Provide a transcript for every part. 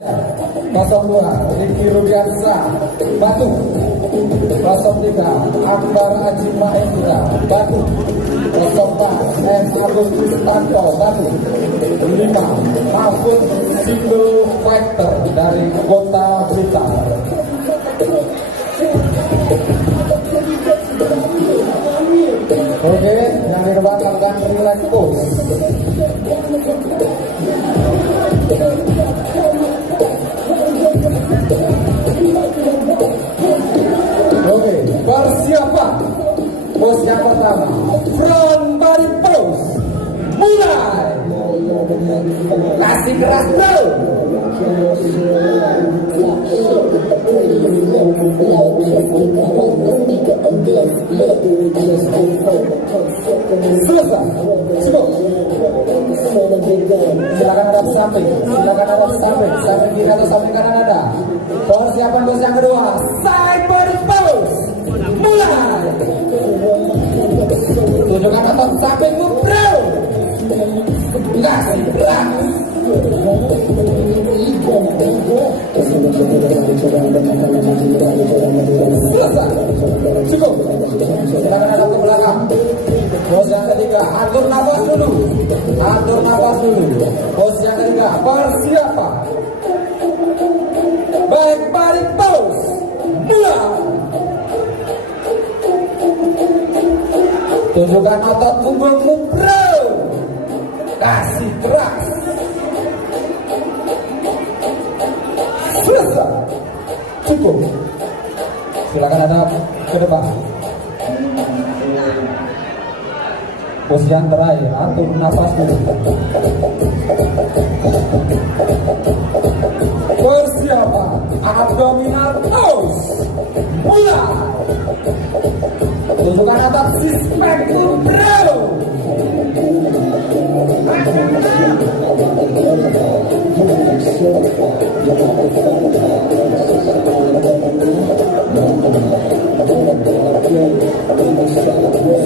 02 Riki Rudiansa Batu. 03 Akbar Haji Mahendra Batu. 04 M Agustus Tanto Batu. 5 Mahfud Single Fighter dari Kota Blitar. Oke, yang direbakkan relax pose. Oke, persiapan pose yang pertama, front body pose, mulai. Kasih keras bro. Selesai, cukup. Silakan hadap samping, samping kiri atau samping kanan ada. Persiapan pose yang kedua, side body pose, mulai. Tunjukkan otot sampingmu bro. Kasih keras. Selesai, cukup. Silakan hadap ke belakang. Pose yang ketiga, atur nafas dulu. Pose yang ketiga, persiapan back body pose, mulai. Tunjukkan otot punggungmu bro. Kasih keras. Selesai, cukup. Silakan hadap ke depan. Pose yang terakhir, atur nafas dulu. Persiapan abdominal pose, mulai. Tunjukkan otot six pack bro.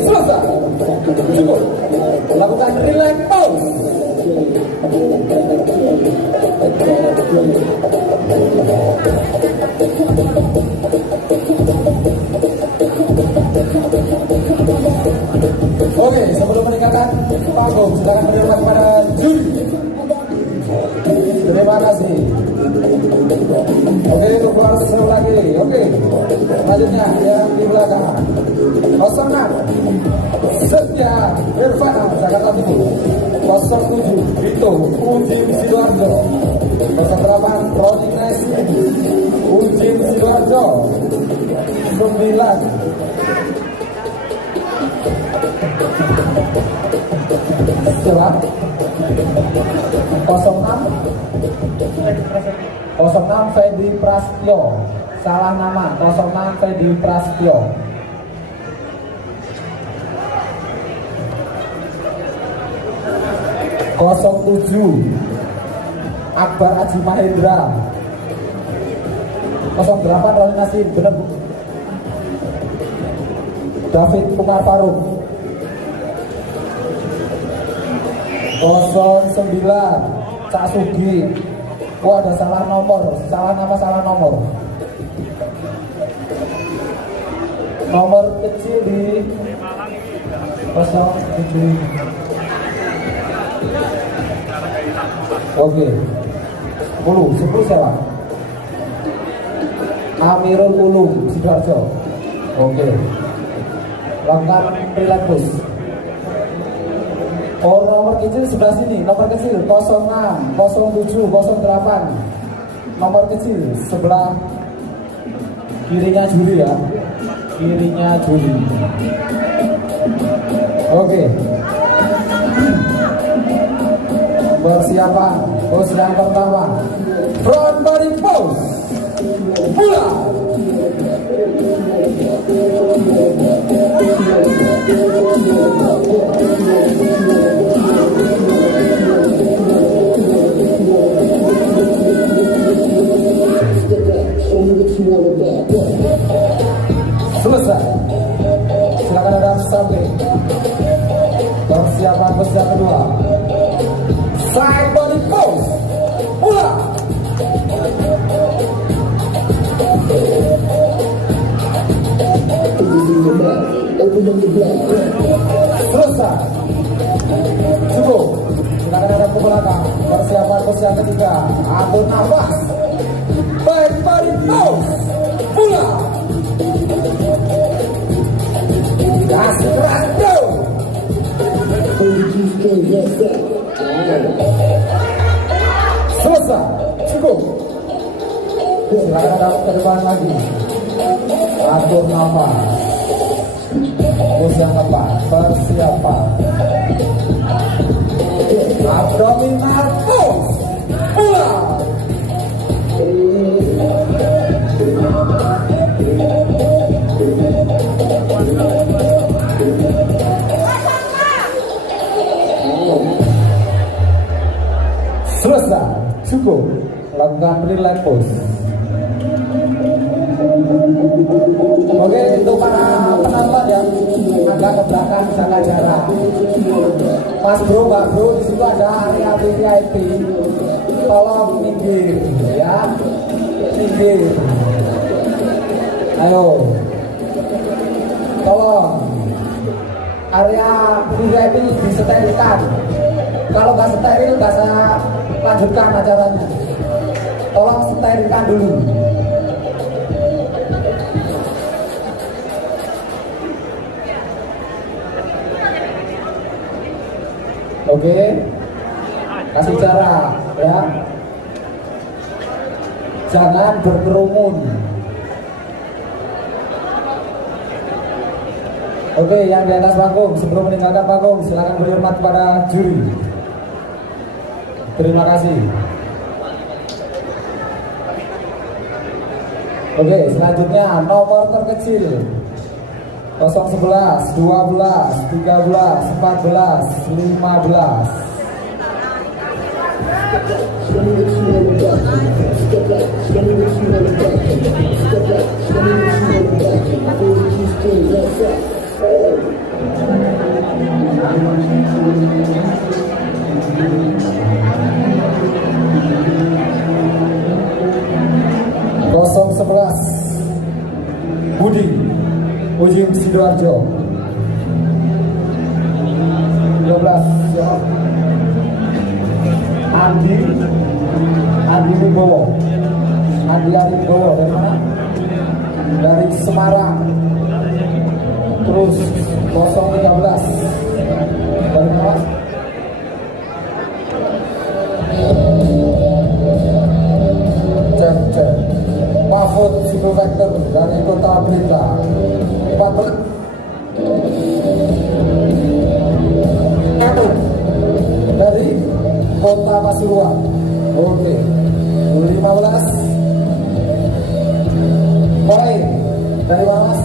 Selesai, cukup. Lakukan relax pose. Oke, sebelum meninggalkan panggung, silakan berterima kepada juri. Terima kasih. Oke, untuk seru lagi. Oke, selanjutnya yang di belakang 06 Setia Irfana Jakarta Timur. 07 Vito Ujim Sidoarjo. 08 Roni Nesi Ujim Sidoarjo. 9 Siap 06 Fedi Prasetyo. Salah nama, 06 Fedi Prasetyo. 07 Akbar Haji Mahendra. 08 Roni Nasib, benar Bu. David Umar Faruk. 09 Cak Sugi. Oh, ada salah nomor, salah nama, salah nomor. Nomor kecil di 07. Oke, 10 siapa? Amirul Ulum Sidoarjo. Oke, lakukan relax. Oh, nomor kecil sebelah sini, nomor kecil 06, 07, 08. Nomor kecil sebelah kirinya juri ya. Kirinya juri. Oke. Persiapan pose yang pertama, front body pose, mulai. Selesai. Silakan hadap samping. Persiapan pose yang kedua, side body pose, mulai. Selesai. Cukup. Silakan ada ke belakang. Persiapan pos yang ketiga. Atur nafas. Baik body pose. Mula. Kasih keras go. Selesai. Cukup. Silakan ada ke depan lagi. Atur nafas. Pose yang tepat. Persiapan. Abdominal pose. Mula. Selesai. Cukup. Lakukan relax pose. Oke, untuk para penonton yang agak ke belakang jaga jarak. Mas bro, mbak bro, di situ ada area VIP. Tolong minggir, ya, minggir. Ayo, tolong. Area VIP disterilkan. Kalau nggak steril, nggak saya lanjutkan acaranya. Tolong sterilkan dulu. Oke, kasih jarak ya, jangan berkerumun. Oke, yang di atas panggung sebelum meninggalkan panggung silakan beri hormat pada juri. Terima kasih. Oke, selanjutnya nomor terkecil 011, 12, 13, 14, 15. Kosong 11 Budi Ujung Sidoarjo 12 siapa? Andi Wibowo Andi Wibowo dari mana? Dari Semarang. Terus 013 dari mana? Cek Mahfud Sinovector dari Kota Blitar 14 dari Kota Pasuruan. Oke, 15 mulai dari mana Mas?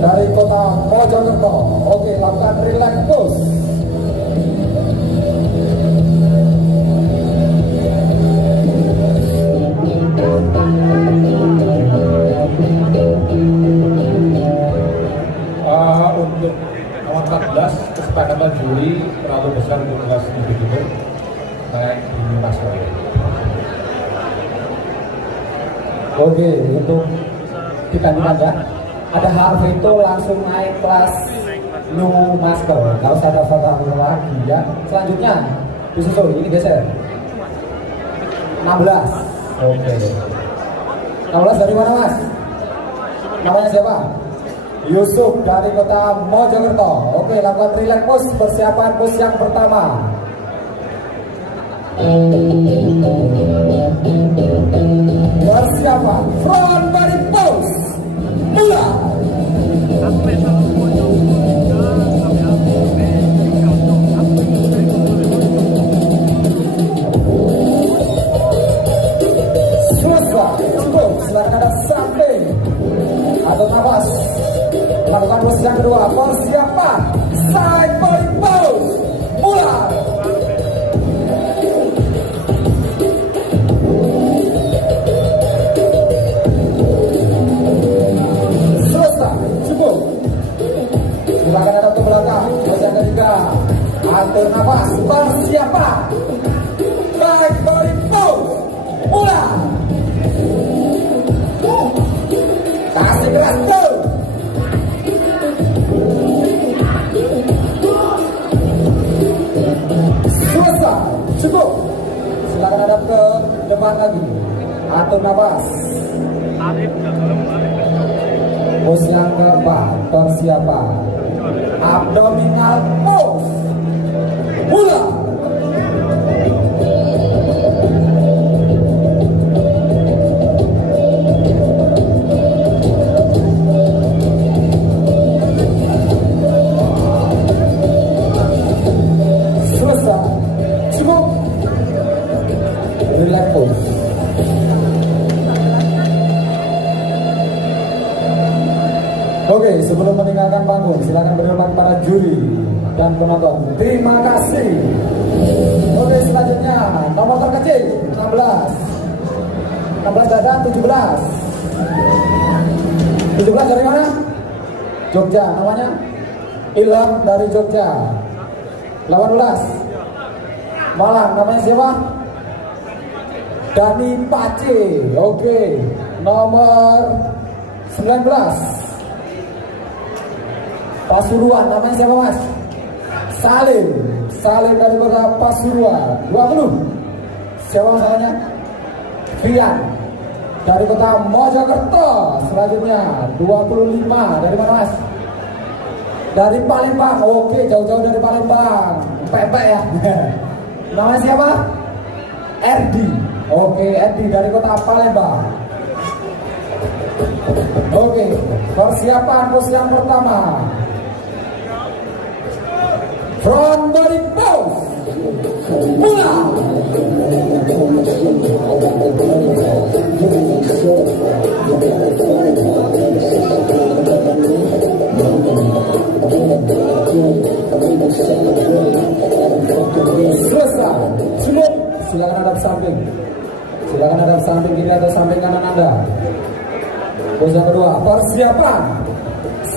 Dari Kota Mojokerto. Oke, lakukan relax pose. Untuk nomor 14 kesepakatan juri terlalu besar untuk kelas individu naik di nasional. Oke, untuk dikandungan ya. Ada hak veto langsung naik kelas no masker. Gak usah ada foto lagi ya. Selanjutnya disusul, ini geser 16. Oke, 16 dari mana Mas? Namanya siapa? Yusuf dari Kota Mojokerto. Oke, lakukan relax pose. Persiapan pose yang pertama. Persiapan front body pose. Mulai. Selesai. Cukup. Silakan ada samping atau nafas. Lakukan pose yang kedua. Persiapan side body pose. Mulai. Selesai. Cukup. Silakan ada ke belakang. Pose yang ketiga. Atur nafas. Persiapan side body pose. Mulai. Kasih keras go. depan lagi. Atur nafas. Pose yang keempat, persiapan abdominal pose. Mula. Selesai. Cukup. Relax pose. Oke, sebelum meninggalkan panggung, silakan berhormat para juri dan penonton. Terima kasih. Oke, selanjutnya nomor terkecil 16. 16 dan 17. 17 dari mana? Jogja, namanya Ilham dari Jogja. 18 Malang, namanya siapa? Dani Pace. Oke, nomor 19 Pasuruan, namanya siapa mas? Salim. Salim dari kota Pasuruan. 20 siapa masalahnya? Fian dari kota Mojokerto. Selanjutnya 25 dari mana mas? Dari Palembang. Oke, jauh-jauh dari Palembang. Pepek ya. Namanya siapa? Erdi. Oke, Erdi dari kota Palembang. Oke, persiapan pose yang pertama. Front body pose. Mula. Selesai. Cukup. Silakan hadap samping. Silakan hadap samping kiri atau samping kanan Anda. Pose yang kedua, persiapan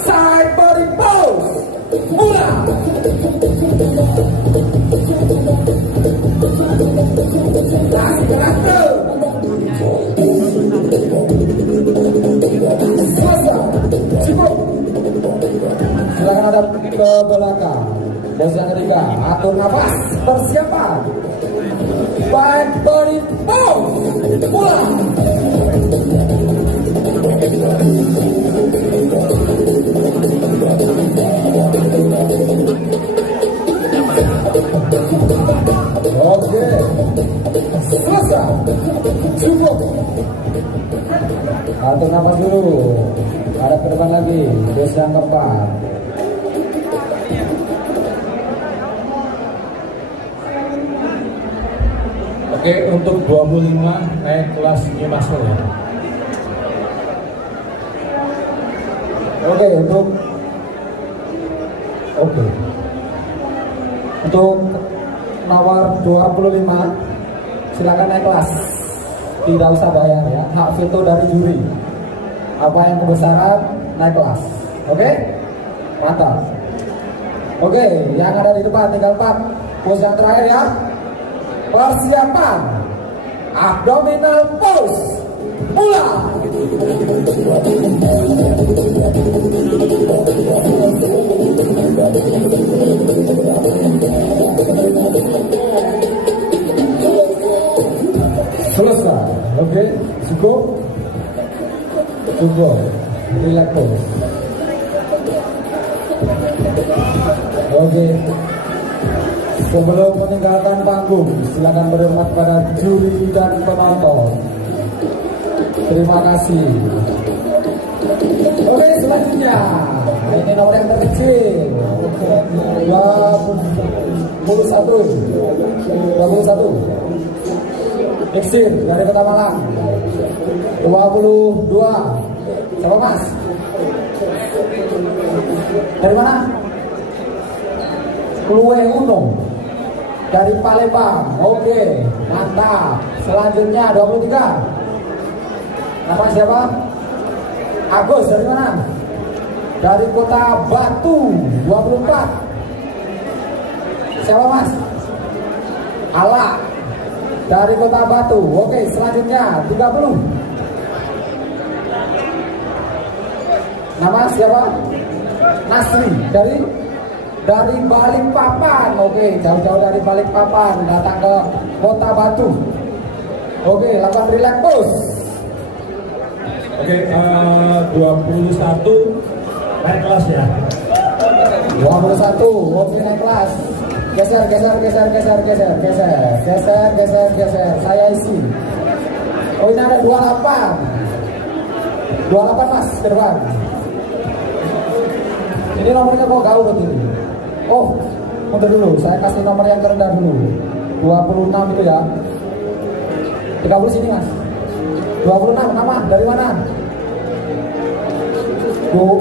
side body pose. Mula. Kasih karakter. Selesai. Cukup. Silakan hadap ke belakang. Pose yang ketiga, atur nafas. Persiapan side body pose. Mula. Oke, selesai. Cukup. Atur nafas dulu. Ada ke depan lagi. Pose yang keempat. Oke, untuk 25 naik kelas new muscle ya. Oke, untuk nomor 25 silakan naik kelas. Tidak usah bayar ya. Hak veto dari juri. Apa yang kebesaran naik kelas. Oke? Mantap. Oke, yang ada di depan tinggal 4. Pose yang terakhir ya. Persiapan abdominal pose. Mula. Selesai. Oke, cukup. Relax pose. Oke. Sebelum meninggalkan panggung, silakan berhormat pada juri dan penonton. Terima kasih. Oke, selanjutnya ini nomor yang terkecil 21 Iksir dari Kota Malang. 22 siapa mas? Dari mana? Kluwe Uno dari Palembang. Oke, mantap. Selanjutnya 23 nama siapa? Agus dari mana? Dari Kota Batu. 24 siapa mas? Ala dari Kota Batu. Oke, selanjutnya 30 nama siapa? Nasri dari Balikpapan. Oke, jauh-jauh dari Balikpapan datang ke Kota Batu. Oke, lakukan relax push. Oke, 21 naik kelas ya. 21, oke naik kelas. Geser. Saya isi. Oh ini ada 28. 28 mas, ke depan. Ini nomornya kok gak urut ini. Oh, mundur dulu. Saya kasih nomor yang terendah dulu. 26 itu ya. 30 sini mas. 26 nama dari mana? Oh,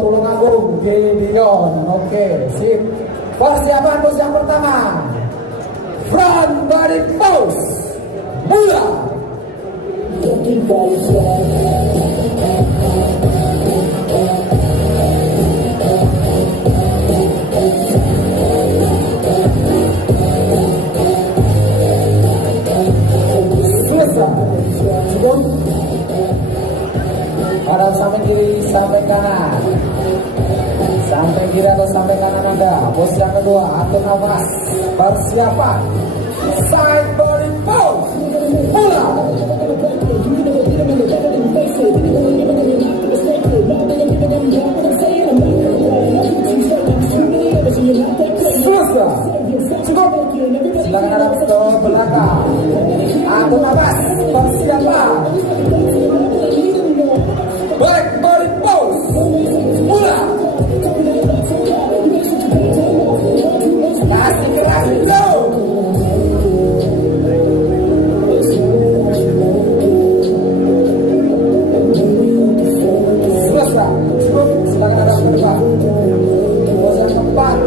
Tulungagung, Gideon. Oke, sip. Persiapan pose yang pertama. Front body pose. Mula. Cukup. Hadap sampai kiri, sampai kanan. Sampai kiri atau sampai kanan Anda. Pose yang kedua, atur nafas. Persiapan. Side body pose. Mula. Selesai. Cukup. Silakan hadap ke belakang. Atur nafas. Persiapan. Back body pose. Mula. Kasih keras dulu. Selesai. Cukup. Silakan hadap ke depan. Pose yang keempat.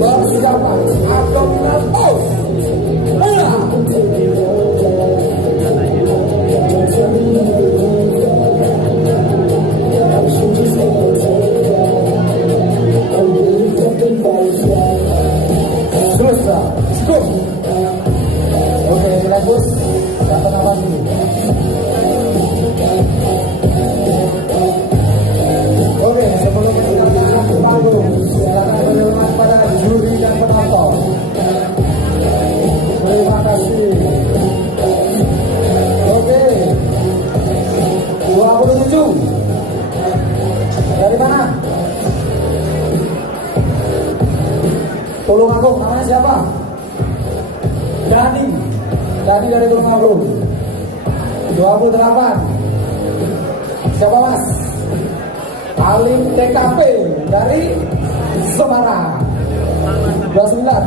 Persiapan. Abdominal pose. Mula. Selesai. Cukup. Oke, bagus. Dapat nafas dulu. Oke, sebelum kita ke panggung, silakan berterima kepada juri dan penonton. Terima kasih. Oke. 27. Dari mana? Tulungagung, namanya siapa? Dani dari Tulungagung. 28. Siapa mas? Alim TKP dari Semarang. 29.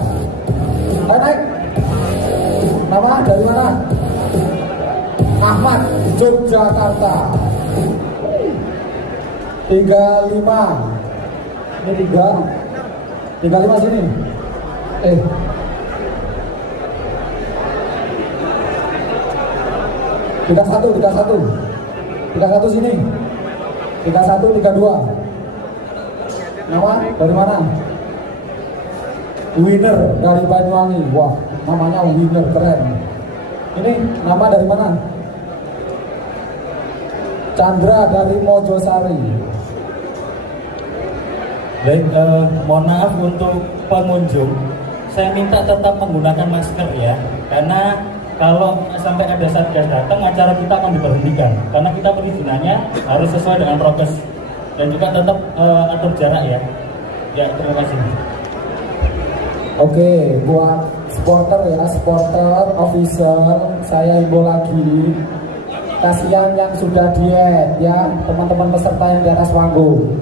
Naik. Nama dari mana? Ahmad, Yogyakarta. 35. Ini 35 sini. 31 sini. 31, 32. Nama dari mana? Winner dari Banyuwangi. Wah, namanya Winner, keren. Ini nama dari mana? Chandra dari Mojosari. Baik, mohon maaf untuk pengunjung. Saya minta tetap menggunakan masker ya, karena kalau sampai ada satgas datang, acara kita akan diberhentikan. Karena kita perizinannya harus sesuai dengan prokes dan juga tetap atur jarak ya. Ya, terima kasih. Oke, buat supporter ya, supporter official, saya imbau lagi. Kasihan yang sudah diet ya, teman-teman peserta yang di atas panggung.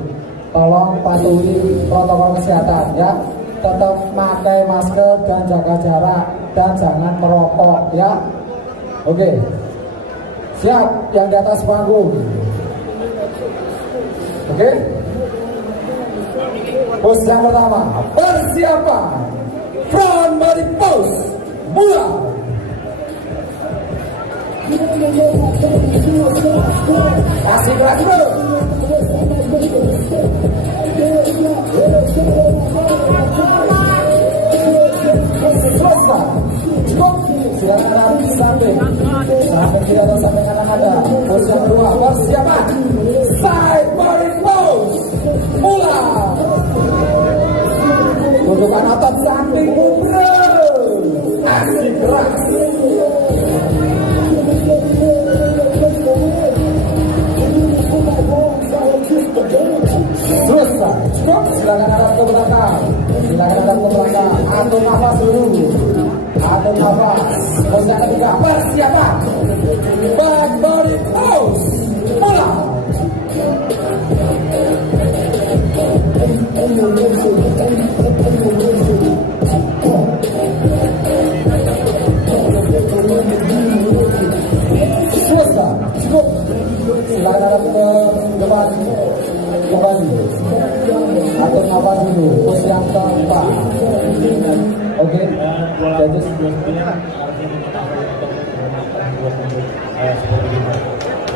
Tolong patuhi protokol kesehatan ya. Tetap pakai masker dan jaga jarak dan jangan merokok ya. Oke. Siap yang di atas panggung. Oke. Pose yang pertama, persiapan. Front body pose. Mula. Kasih keras dulu. Selesai. Cukup. Silakan sampai kiri atau sampai kanan ada. Pose yang kedua, persiapan. Side body pose. Mula. Tunjukkan otot sampingmu bro. masih gerak. Selesai, cukup. Silakan hadap ke belakang. Silakan hadap ke belakang. Atur nafas dulu. Atur nafas. Pose yang ketiga, persiapan. Back body pose. Mulai. Selesai, cukup. Silakan hadap ke depan. Kembali. Atur nafas dulu. Pose yang keempat. Oke. Jadi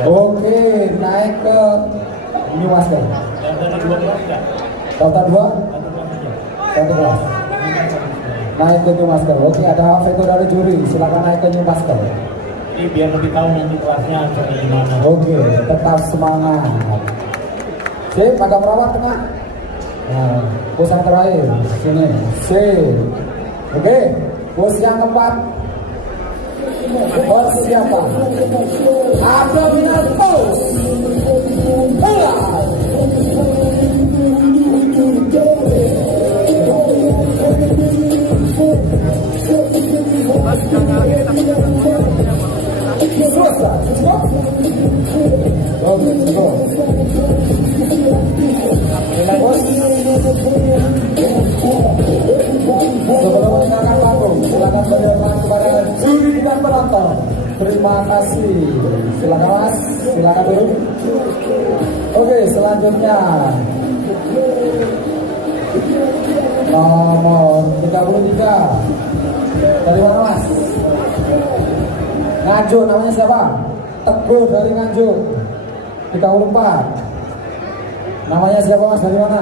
oke, naik ke New Master. Daftar 2 satu kelas. Naik ke New Master. Oke, ada veto dari juri. Silakan naik ke New Master. Ini biar lebih tahu nanti kelasnya seperti gimana. Oke, tetap semangat. Sip, agak merawat tengah. Nah, pose yang terakhir sini. Sip. Oke, pose yang keempat. Persiapan. Abdominal pose. Mulai. Selesai. Cukup. Oke, cukup. Sebelum meninggalkan panggung, silakan berdoa kepada juri dan penonton. Terima kasih. Silakan Mas, silakan dulu. Oke, selanjutnya nomor 33. Dari mana Mas? Nganjuk, namanya siapa? Teguh dari Nganjuk. 34. Namanya siapa Mas, dari mana?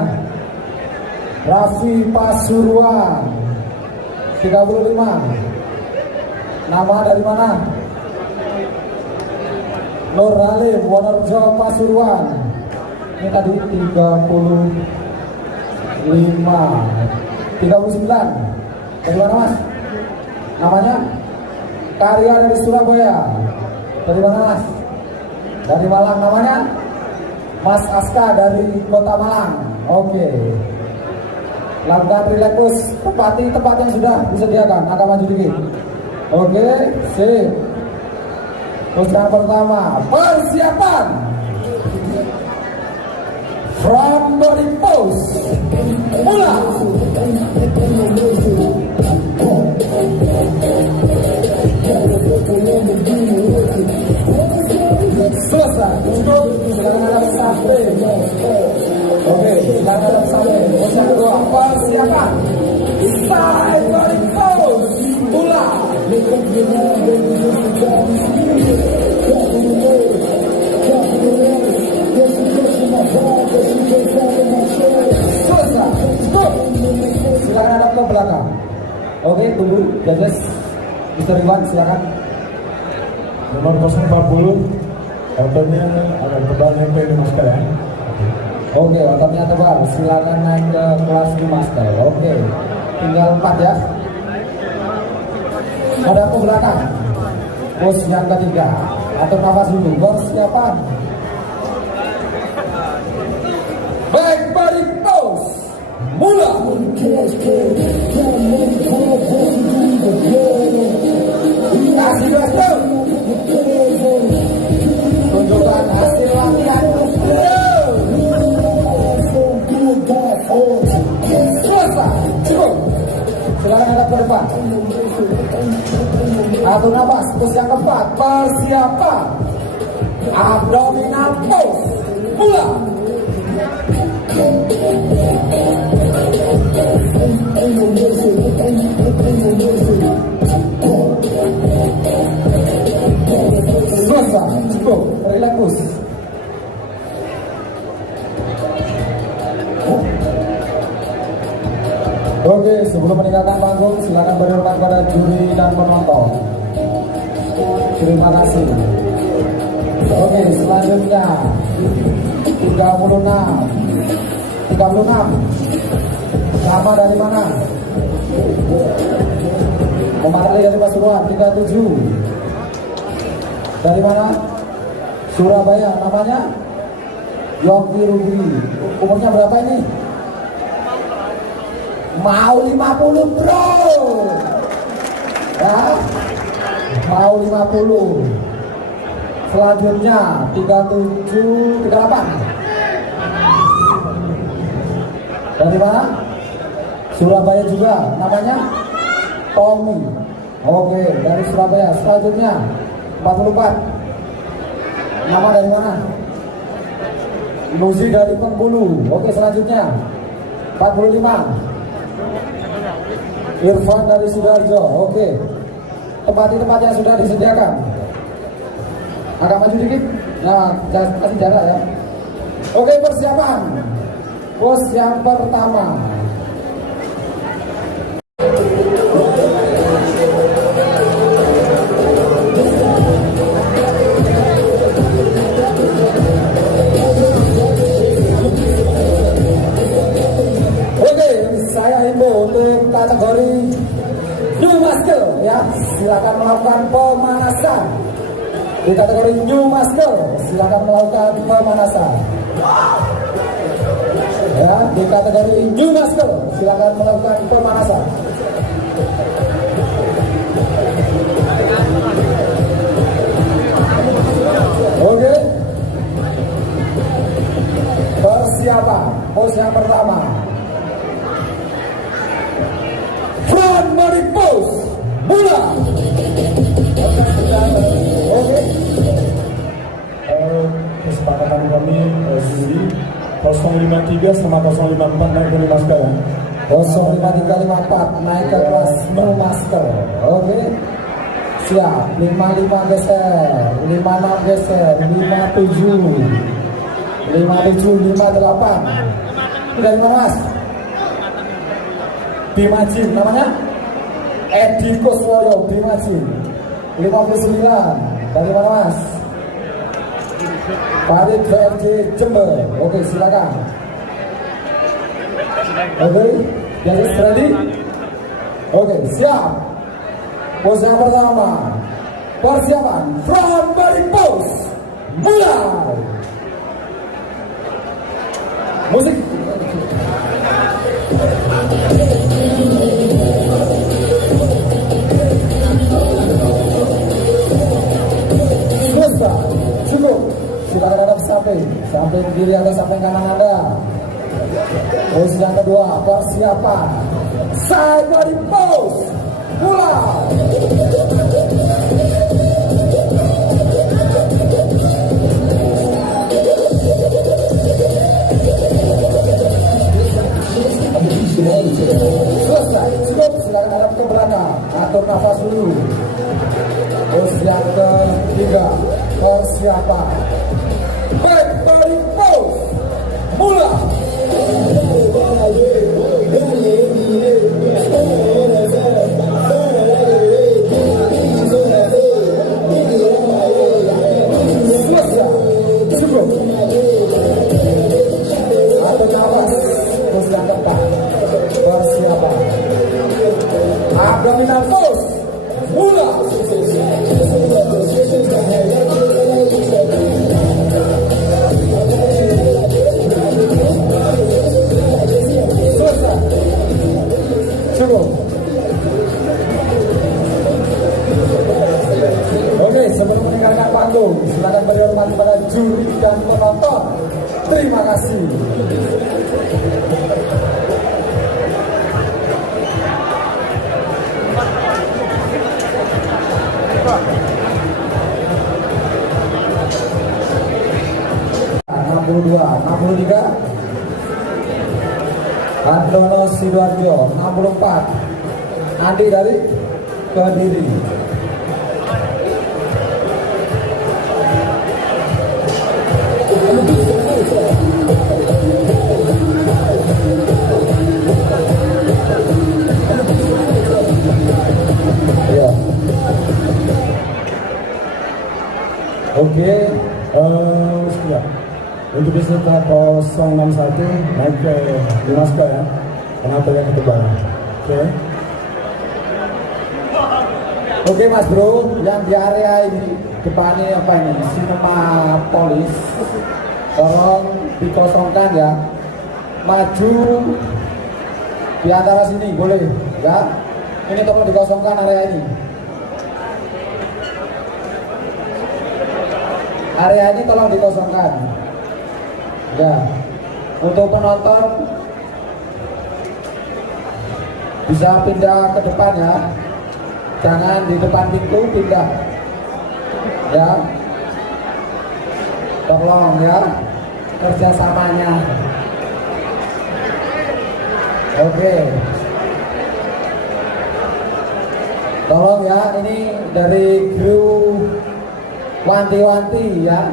Raffi Pasuruan. 35. Nama dari mana? Nur Halim Wonorejo Pasuruan. Ini tadi 35. 39. Dari mana Mas? Namanya? Karya dari Surabaya. Dari mana Mas? Dari Malang. Namanya? Mas Aska dari Kota Malang. Oke. Lakukan relax, tempati tempat yang sudah disediakan. Agak maju dikit. Oke, sip. Terus yang pertama, persiapan. From body pose. Mulai. Selesai. Cukup. Silakan hadap sampai. Oke, silakan hadap sampai. Pose yang kedua, persiapan. Side body pose. Mulai. Selesai. Cukup. Silakan hadap ke belakang. Oke, tunggu. Judges, Mr. Iwan, silakan. Nomor 040, ototnya agak tebal nyampe di masker ya. Oke, ototnya tebal. Silakan naik ke kelas di master. Oke, tinggal 4 ya. Hadap ke belakang. Pose yang ketiga. Atur nafas dulu. Persiapan. Back body pose. Mulai. Kasih dosen. Tunjukkan hasil latihan. Selesai. Cukup. Silakan hadap ke depan. Atur nafas. Pose yang keempat. Persiapan. Abdominal pose. Mulai. Selesai. Cukup. Relax. Oke, sebelum meninggalkan panggung, silakan berhormat pada juri dan penonton. Terima kasih. Oke, selanjutnya 36. Nama dari mana? Pematali dari Pasuruan 37. Dari mana? Surabaya, namanya Yongki Ruby. Umurnya berapa ini? Mau 50 bro. Ya, mau 50. Selanjutnya 37, 38. Dari mana? Surabaya juga, namanya Tommy. Oke, dari Surabaya. Selanjutnya 44. Nama dari mana? Lucy dari Bengkulu. Oke, selanjutnya 45. Irfan dari Sidoarjo. Oke, tempat yang sudah disediakan. Agak maju dikit. Nah, kasih jarak ya. Oke, persiapan. Pos yang pertama. Untuk kategori New Masker ya, silakan melakukan pemanasan. Di kategori New Masker silakan melakukan pemanasan. Ya, di kategori New Masker silakan melakukan pemanasan. Oke. Persiapan pos yang pertama. Front body pose, mula. Oke. Kesepakatan kami juri 053 sama 054 naik ke masker ya. 05354 naik ke kelas New Master. Oke. Siap. 55 geser, 56 geser, 57, 57, 58. Dari mana mas? Bimajin, namanya Edi Koswoyo Bimajin. 59. Dari mana mas? Farid BRJ Jember. Oke, silakan. Oke, jadi ready? Oke, siap. Pose yang pertama. Persiapan front body pose. Mulai. Musik. Cukup, silakan hadap samping kiri atau samping kanan Anda. Pose yang kedua, persiapan side body pose, mulai. Selesai, cukup, silakan hadap ke belakang, atur nafas dulu. Pose yang ketiga, persiapan back body pose, mulai. Selesai, cukup. Atur nafas, pose yang keempat, persiapan abdominal pose, mulai. Cukup. Oke, sebelum meninggalkan panggung, silakan beri hormat kepada juri dan penonton. Terima kasih. Dua, 63. Andono Sidoarjo 64. Andi dari Kediri. Ya. Oke, siap. Untuk peserta 061 naik ke Dimaska ya, penata yang ketebal. Oke. Oke Mas Bro, yang di area ini depannya apa ini? Cinema Polis. Tolong dikosongkan ya. Maju di antara sini boleh ya. Ini tolong dikosongkan area ini. Area ini tolong dikosongkan. Ya. Untuk penonton bisa pindah ke depan ya. Jangan di depan pintu, pindah ya, tolong ya kerjasamanya. Oke, tolong ya, ini dari kru wanti-wanti ya,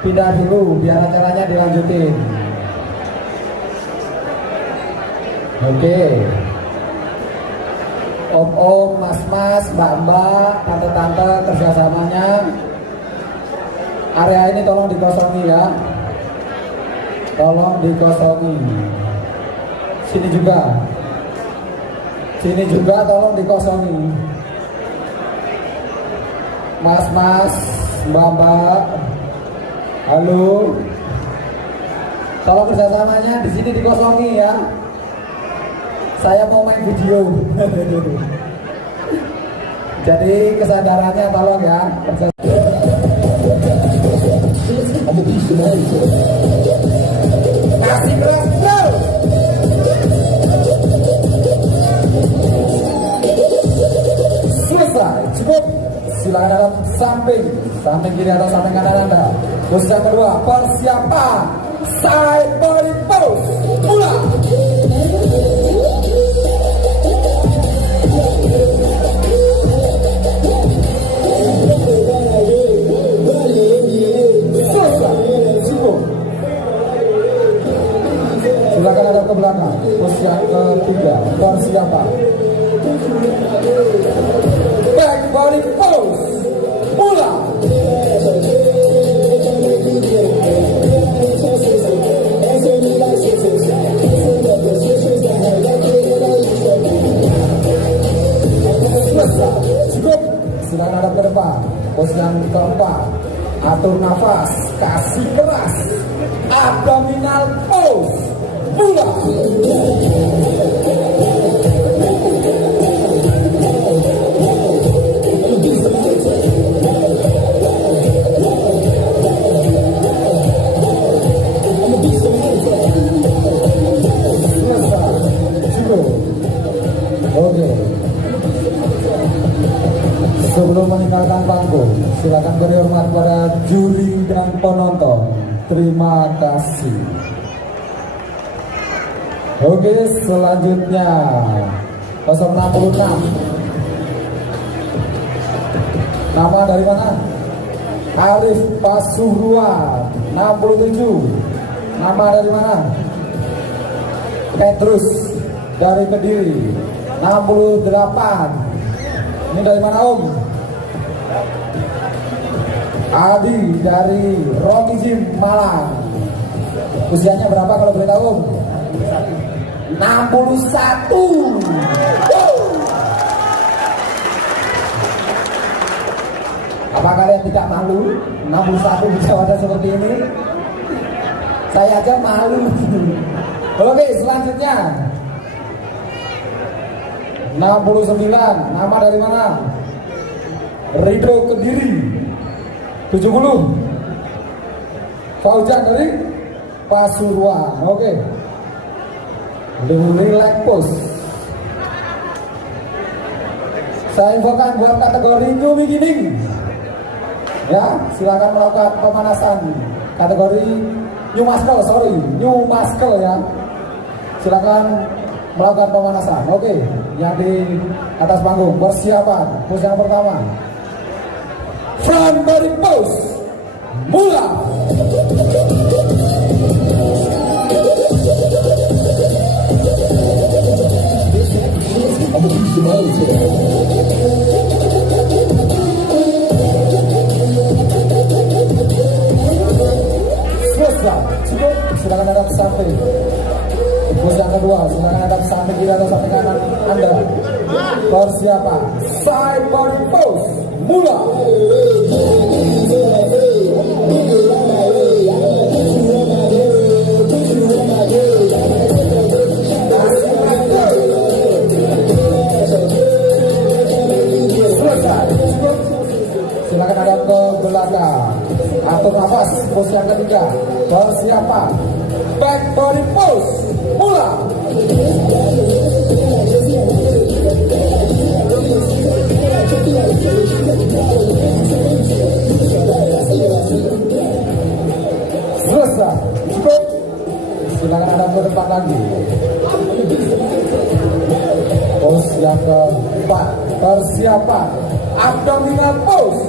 pindah dulu biar acaranya dilanjutin. Oke, om-om, mas-mas, mbak-mbak, tante-tante, kerjasamanya. Area ini tolong dikosongi ya. Tolong dikosongi. Sini juga. Sini juga tolong dikosongi. Mas-mas, mbak-mbak. Halo. Tolong kerjasamanya di sini dikosongi ya. Saya mau main video. Jadi kesadarannya tolong ya. Kasih keras bro. Selesai, cukup. Silakan dalam samping kiri atau samping kanan Anda. Terus yang kedua, persiapan side body pose. Mulai. Silakan ada ke belakang. Pose yang ketiga, persiapan back body pose. Mulai. Selesai, cukup. Silakan ada ke depan. Pose yang keempat, atur nafas, kasih keras, abdominal pose. Mulai. Oke. Sebelum meninggalkan panggung, silakan beri hormat pada juri dan penonton. Terima kasih. Oke, selanjutnya 066. Nama dari mana? Arif Pasuruan. 67. Nama dari mana? Petrus dari Kediri. 68. Ini dari mana Om? Adi dari Rocky Gym Malang. Usianya berapa kalau boleh tahu Om? 61. Apa kalian tidak malu? 61 bisa ada seperti ini? Saya aja malu. Oke, selanjutnya 69. Nama dari mana? Rido Kediri. 70. Fauzan dari Pasuruan. Oke. Relax pose. Saya infokan buat kategori new beginning. Ya, silakan melakukan pemanasan. Kategori new muscle ya. Silakan melakukan pemanasan. Oke, yang di atas panggung persiapan. Pose yang pertama, front body pose. Mulai. Selesai, cukup. Silakan ada ke samping. Pose yang kedua, silakan ada ke samping kiri atau samping kanan Anda. Persiapan side body pose mulai. Selesai. Silakan ada ke belakang atau nafas pose yang ketiga. Persiapan back body pose mulai. Selesai. Cukup. Silakan ada ke depan lagi. Pose yang keempat. Persiapan abdominal pose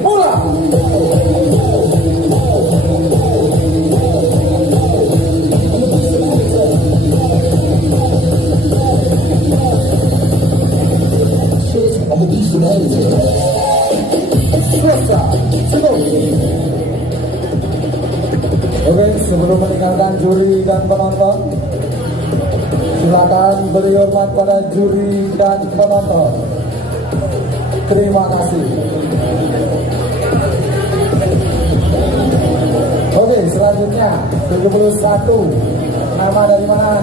mulai. Selesai. Cukup. Oke, sebelum meninggalkan juri dan penonton, silakan beri hormat pada juri dan penonton. Terima kasih. Oke, selanjutnya 71. Nama dari mana?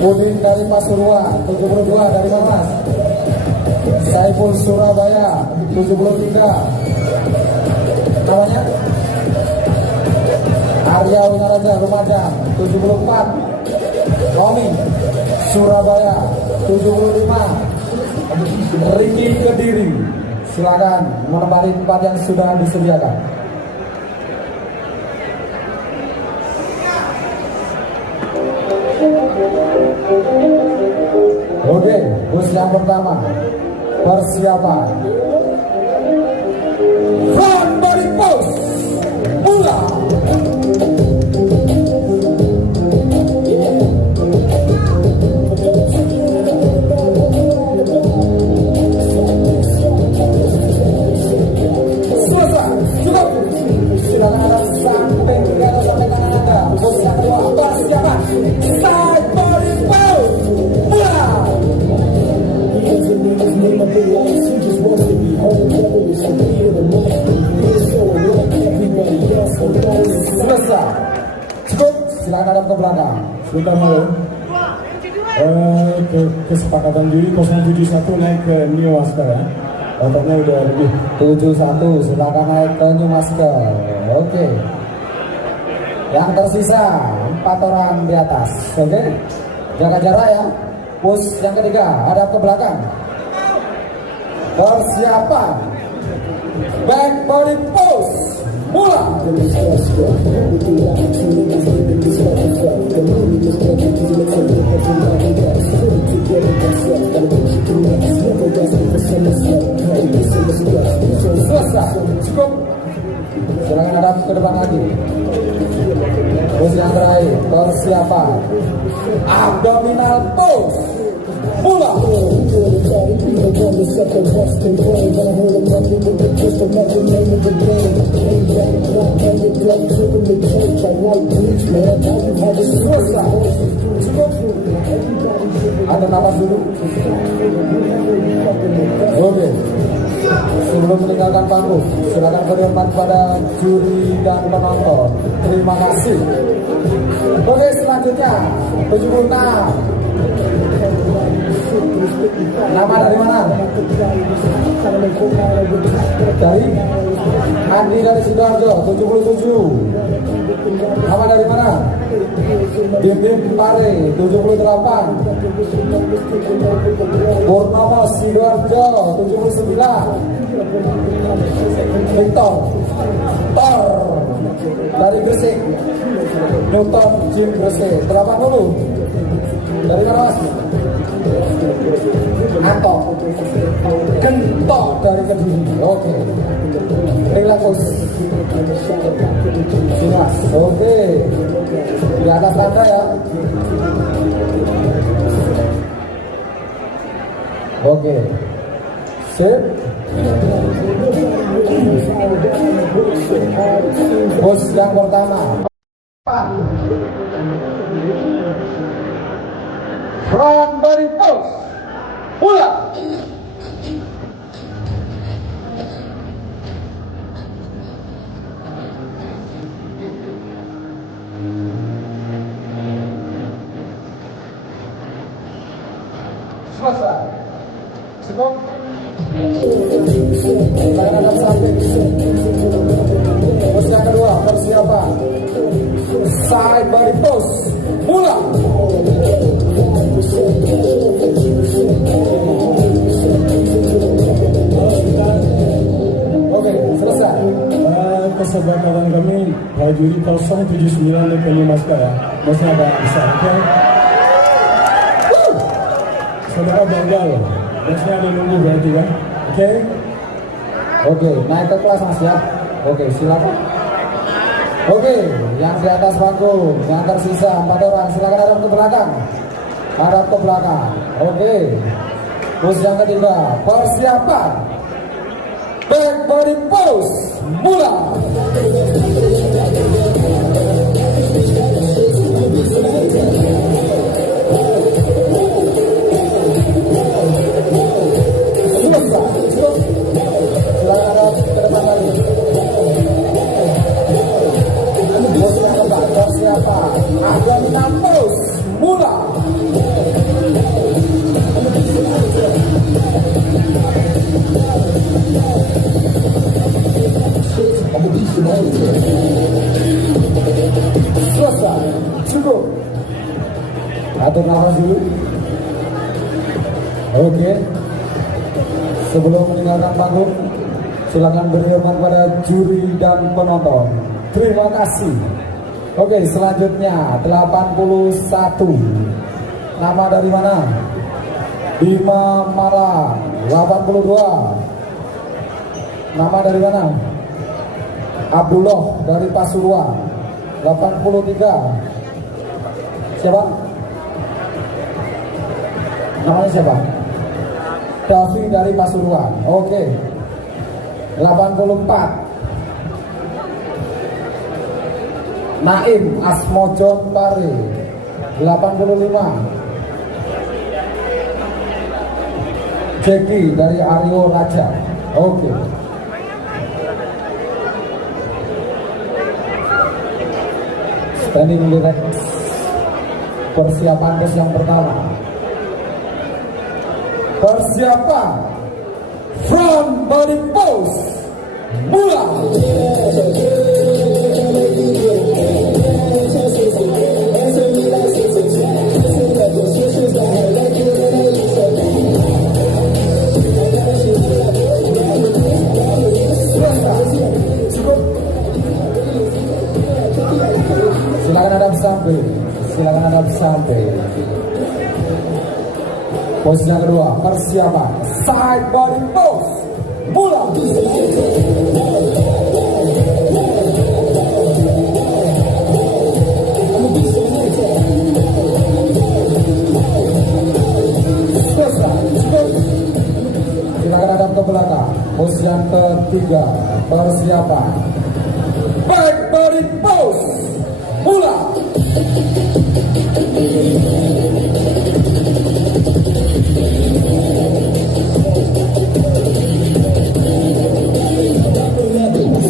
Udin dari Pasuruan. 72 dari mana? Saiful Surabaya. 73. Namanya Arya Winaraja Lumajang. 74. Romi Surabaya. 75. Ricky Kediri. Silakan menempati tempat yang sudah disediakan. Oke, bus yang pertama. Persiapan front body pose mulai. Selesai. Cukup. Silakan ada samping kiri atau samping kanan Anda. Pose yang kedua. Persiapan side body pose mulai. Selesai. Cukup. Silakan hadap ke belakang. Sebentar malam. Kesepakatan juri 071 naik ke New Master ya. Ototnya udah lebih. 71. Silakan naik ke New Master. Oke. Yang tersisa 4 orang di atas. Oke. Jaga jarak ya. Pose yang ketiga. Hadap ke belakang. Persiapan back body pose mulai. Selesai. Cukup. Silakan hadap ke depan lagi. Pose yang terakhir. Persiapan abdominal pose mulai. Selesai. Cukup. Ada nafas dulu. Oke. Sebelum meninggalkan panggung, silakan beri hormat pada juri dan penonton. Terima kasih. Oke, selanjutnya 76. Nama dari mana? Dari Andi dari Sidoarjo. 77. Nama dari mana? Dim Pare. 78. Purnomo Sidoarjo. 79. Victor Thor dari Gresik. Newton Jim Gresik. 80. Dari mana mas? Anto Gentok dari Kediri. Oke. Relax. Sini mas. Oke. Di atas tanda ya. Oke. Sip. Bos yang pertama. Front body pose. Silakan Adam Samping. Pos yang kedua, persiapan. Side body pose. Mula. Oke, selesai. Kesepakatan kami juri 079 DPI Masker ya. Masih agak besar, oke? Saudara bangga loh. Masnya ada nunggu berarti kan? Oke? Oke, naik ke kelas Mas ya. Oke, silakan. Oke, yang di atas panggung, yang tersisa 4 orang, silakan hadap ke belakang. Hadap ke belakang. Oke. Terus yang ketiga, persiapan. Back body pose. Mula. Selesai, cukup. Atur nafas dulu. Oke. Sebelum meninggalkan panggung, silakan beri hormat pada juri dan penonton. Terima kasih. Oke, selanjutnya 81. Nama dari mana? Bima Malang. 82. Nama dari mana? Abdullah dari Pasuruan. 83. Siapa? Namanya siapa? Davi dari Pasuruan. Oke. 84. Naim Asmojon Pare. 85. Jeki dari Aryo Raja. Oke. Standing relax. Persiapan tes yang pertama. Persiapan front body pose. Mula. Silakan hadap sampai. Silakan hadap sampai. Pose yang kedua, persiapan side body pose. Mula. Silakan hadap ke belakang. Pose yang ketiga, persiapan back body pose. Mula.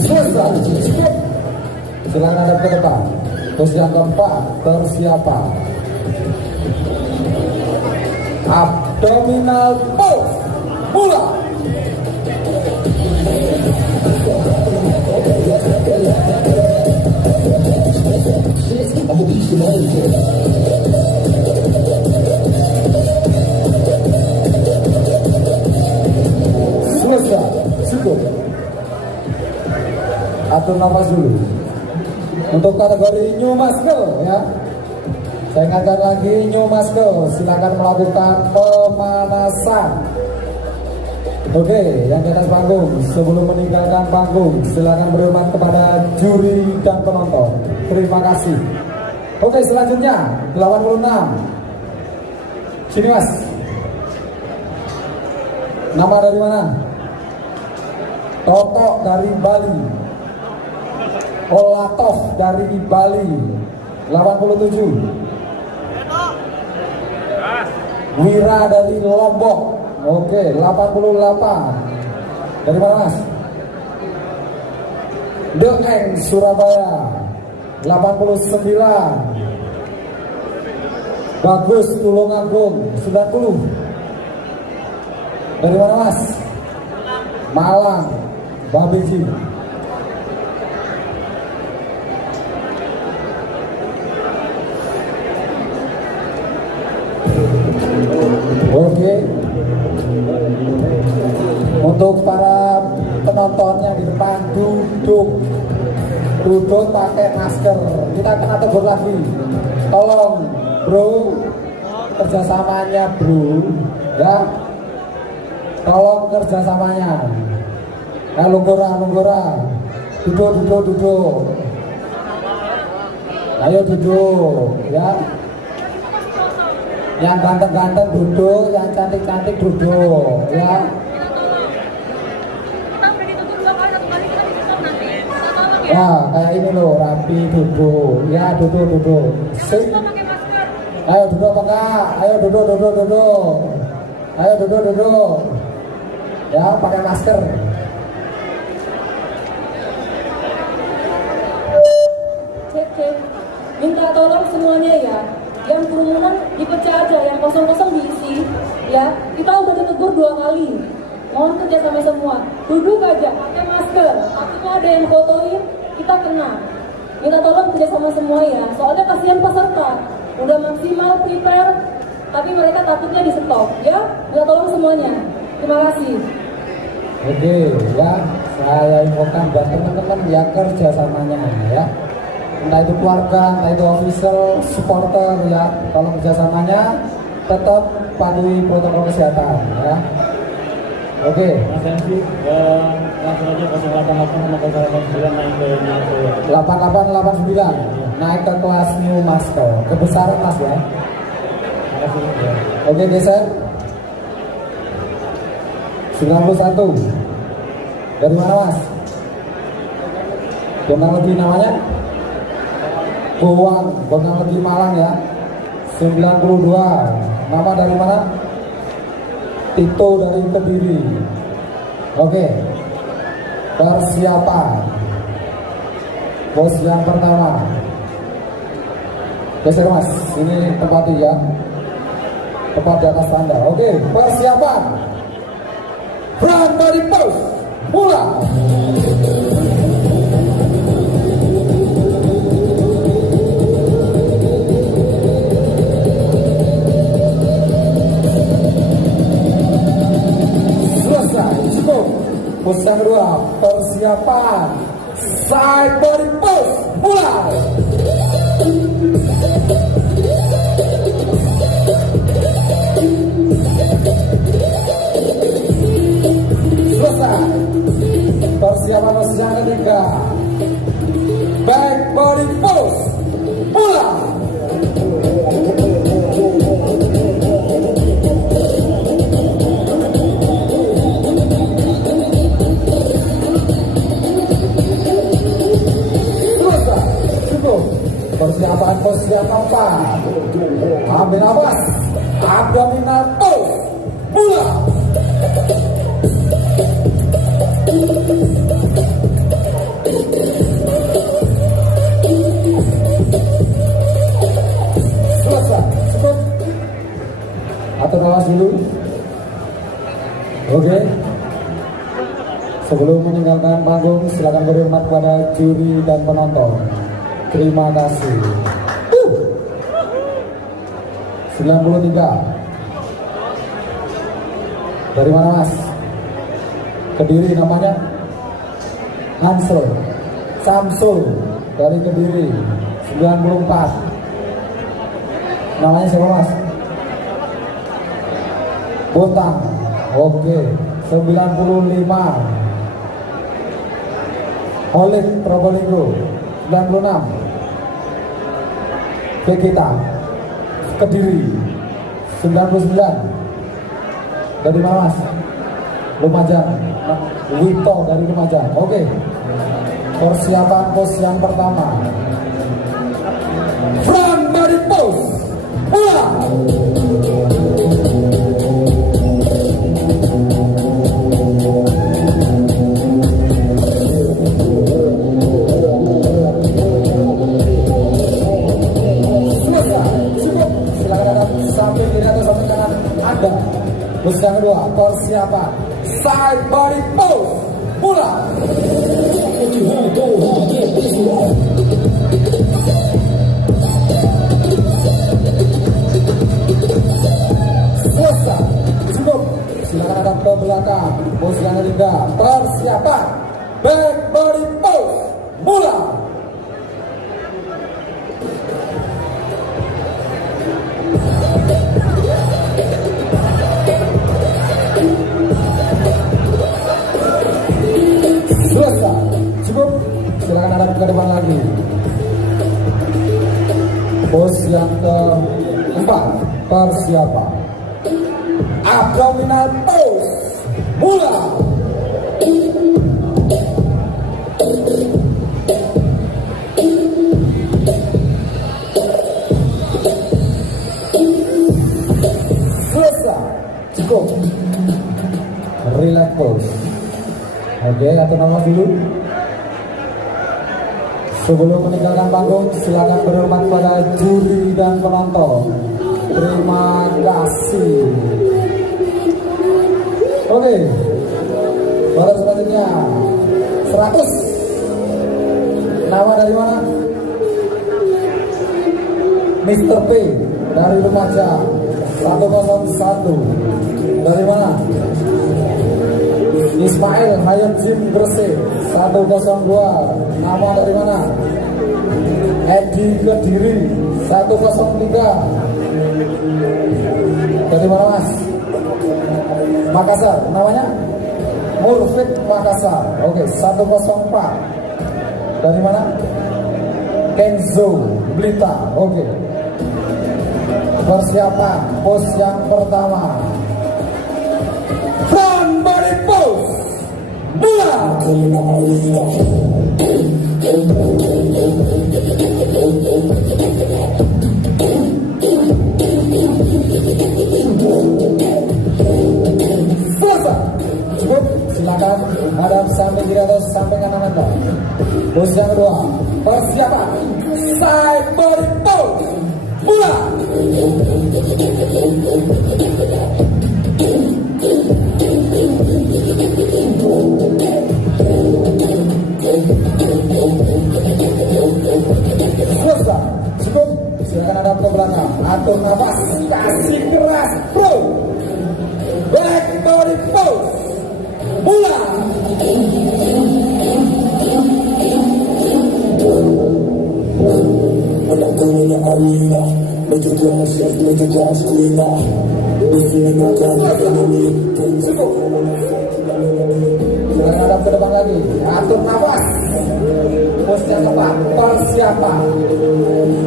Selesai. Silakan hadap ke depan. Pose yang keempat, persiapan abdominal pose. Mula. Selesai, cukup. Atur nafas dulu. Untuk kategori new muscle ya. Saya ingatkan lagi, new muscle silakan melakukan pemanasan. Oke, yang di atas panggung, sebelum meninggalkan panggung, silakan berhormat kepada juri dan penonton. Terima kasih. Oke, selanjutnya 86. Sini Mas. Nama dari mana? Toto dari Bali. Olatov dari Bali. 87. Wira dari Lombok. Oke, 88. Dari mana Mas? Deeng Surabaya. 89. Bagus Tulungagung. 90. Dari mana Mas? Malang, Babiji. Oke. Untuk para penontonnya di depan duduk pakai masker. Kita kena tegur lagi. Tolong bro, kerjasamanya bro, ya. Tolong kerjasamanya. Lunggura. Duduk. Ayo duduk, ya. Yang ganteng-ganteng duduk, yang cantik-cantik duduk, ya. Ya, kayak ini loh, rapi duduk, ya duduk. Sip. Ayo duduk apa enggak? Ayo duduk. Ayo duduk. Ya, pakai masker. Cek. Minta tolong semuanya ya. Yang kerumunan dipecah aja, yang kosong-kosong diisi. Ya, kita udah ditegur 2 kali. Mohon kerjasama semua. Duduk aja, pakai masker. Takutnya ada yang fotoin, kita kena. Minta tolong kerjasama semua ya. Soalnya kasihan peserta. Udah maksimal prepare, tapi mereka takutnya di stop. Ya, minta tolong semuanya. Terima kasih. Oke, ya. Saya infokan buat teman-teman ya kerjasamanya, ya. Entah itu keluarga, entah itu official, supporter, ya. Tolong kerjasamanya tetap patuhi protokol kesehatan, ya. Oke. Mas MC, langsung aja 088 sama 089 naik ke 8889 naik ke kelas New Masker. Kebesaran mas ya. Oke geser. 91. Dari mana mas? Teknologi namanya? Goang, Teknologi Malang ya. 92. Nama dari mana? Tito dari Kediri. Oke. Persiapan. Pos yang pertama. Geser mas, ini tempatnya ya. Tepat di atas tanda. Oke, persiapan. Front body pose. Mulai. Pose yang kedua, persiapan side body pose, mulai. Selesai. Persiapan pose yang ketiga, back body pose, mulai. Persiapan pose yang keempat, ambil nafas, abdominal pose, mulai. Selesai, cukup. Atur nafas dulu. Oke. Sebelum meninggalkan panggung, silakan berhormat kepada juri dan penonton. Terima kasih. 93. Dari mana mas? Kediri namanya? Hansel Samsul dari Kediri. 94. Namanya siapa mas? Botang. Oke. 95. Olik Probolinggo. 96. Kita Kediri. 99. Dari mana mas? Lumajang. Wito dari Lumajang. Oke. Persiapan pose yang pertama, front body pose. Samping kiri atau samping kanan Anda. Terus yang kedua, persiapan side body pose, mulai. Selesai, cukup. Silakan hadap ke belakang. Pose yang ketiga, persiapan back body pose, mulai. Selesai, cukup. Silakan hadap ke depan lagi. Pose yang keempat, persiapan abdominal pose, mulai. Selesai, cukup. Relax pose. Oke, atur nafas dulu. Sebelum meninggalkan panggung, silakan berhormat pada juri dan penonton. Terima kasih. Oke, baru selanjutnya 100. Nama dari mana? Mr. P dari Lumajang 101. Dari mana? Ismail Hayat Jim Gresik 102. Nama dari mana? Edi Kediri 103. Dari mana mas? Makassar. Namanya? Murfid Makassar. Oke, 104. Dari mana? Kenzo Blitar. Oke. Persiapan pose yang pertama, front body pose, mulai. Selesai, cukup. Silakan hadap samping kiri atau samping kanan Anda. Pose yang kedua, persiapan side body pose, mulai. Selesai, cukup. Silakan hadap ke belakang, atur nafas, kasih keras, bro. Back body pose, mulai. Silakan hadap ke depan lagi, atur nafas. Pose yang keempat, persiapan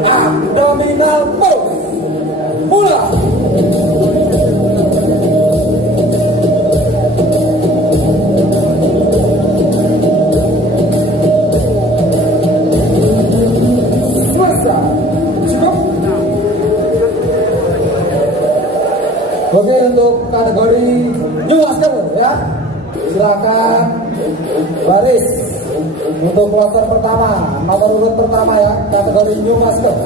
abdominal pose, mulai. Oke, untuk kategori new masker ya, silakan baris untuk kloter pertama, nomor urut pertama ya, kategori new masker.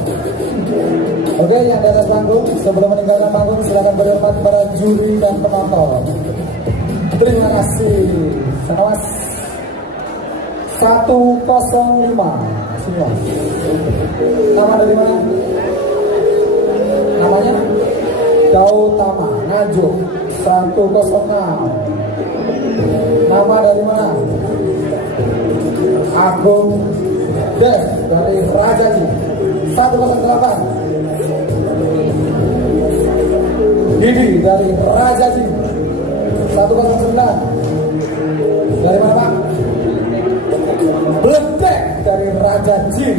Oke, yang di atas panggung, sebelum meninggalkan panggung silakan berhormat kepada juri dan penonton. Terima kasih. Selamat 105. Semua. Nama dari mana? Namanya? Gautama Nganjuk 106. Nama dari mana? Agung Des dari Rajaji 108. Didi dari Rajaji 109. Dari mana Pak? Bledek dari Rajaji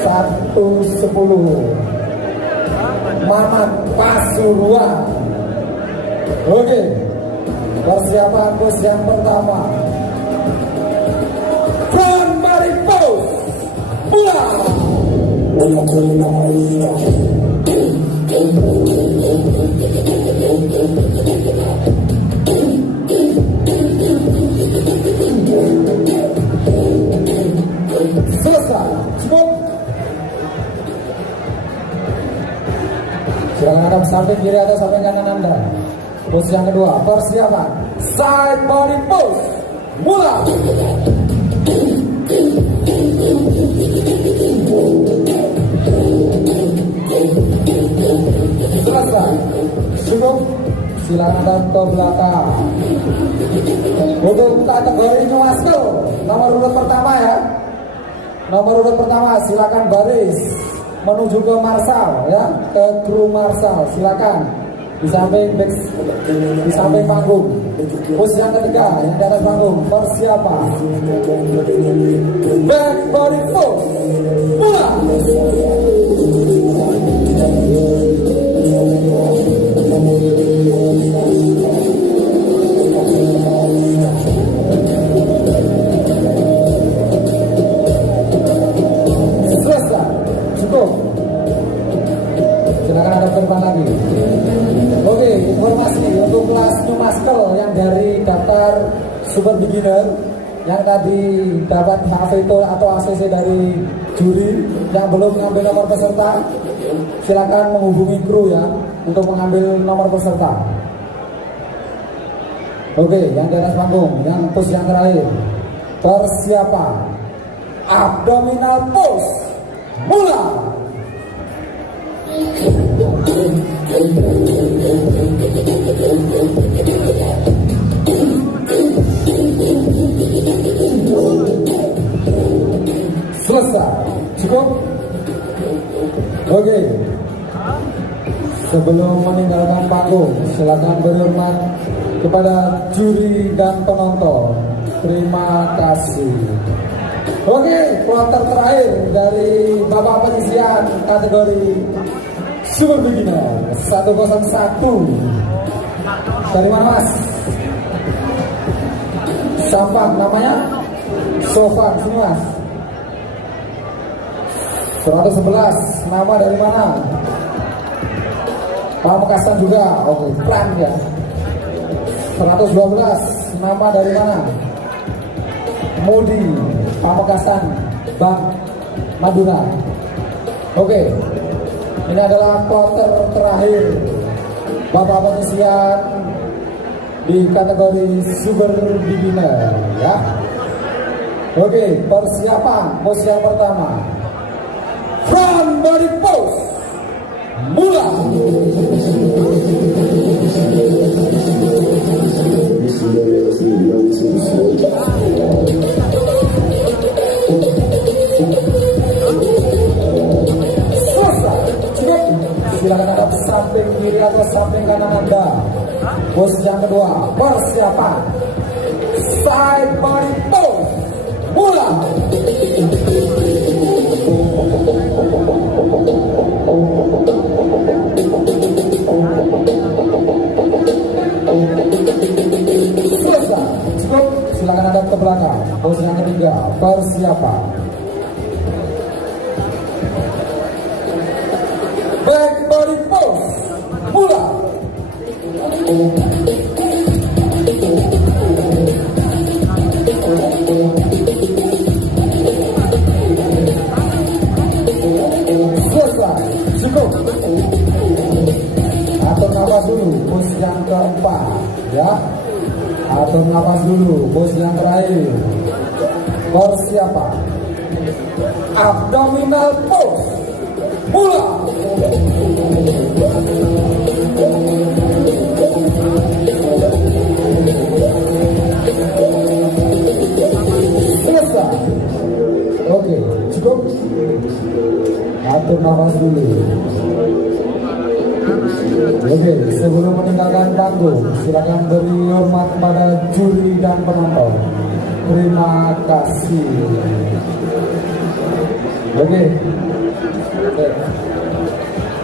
110. Mamat Pasuruan. Oke, persiapan pose yang pertama, front body pose, mulai. Selesai, cukup. Silakan hadap samping kiri atau samping kanan Anda. Pose yang kedua, persiapan side body pose, mulai. Selesai. Cukup. Silakan Anda ke belakang. Untuk kategori new muscle, nomor urut pertama ya. Nomor urut pertama silakan baris menuju ke Marshall ya, ke kru Marshall. Silakan di samping panggung. Pose yang ketiga yang di atas panggung, persiapan. Back body pose. Mulai. Selesai. Cukup. Silakan ada ke depan lagi. Oke, informasi untuk kelas new muscle yang dari daftar super beginner yang tadi dapat hak veto atau ACC dari juri yang belum mengambil nomor peserta, silakan menghubungi kru ya untuk mengambil nomor peserta. Oke, yang di atas panggung, yang pose yang terakhir, persiapan abdominal pose, mulai. Selesai. Cukup. Oke. Sebelum meninggalkan panggung, silakan berhormat kepada juri dan penonton. Terima kasih. Oke, kloter terakhir dari Bapak Penyisian kategori Super Beginner 101. Dari mana Mas? Sampang namanya? Sofan, sini Mas. 111, nama dari mana? Pamekasan juga, oke, Pran ya. 112, nama dari mana? Mudi, Pamekasan, Bang Madura. Oke, ini adalah kloter terakhir Bapak Penyisian di kategori Super Beginner ya. Oke, persiapan pose yang pertama. Front body pose. Mulai. Selesai. Cukup. Silakan hadap samping kiri atau samping kanan Anda. Pose yang kedua, persiapan side body pose. Mulai. Selesai. Cukup. Silakan hadap ke belakang. Pose yang ketiga, persiapan back body pose. Mulai. Selesai. Cukup. Atur nafas dulu. Pose yang keempat ya. Atur nafas dulu. Pose yang terakhir. Persiapan abdominal pose. Mulai. Selesai. Oke, cukup. Atur nafas dulu. Oke, sebelum meninggalkan panggung, silakan beri hormat kepada juri dan penonton. Terima kasih. Oke.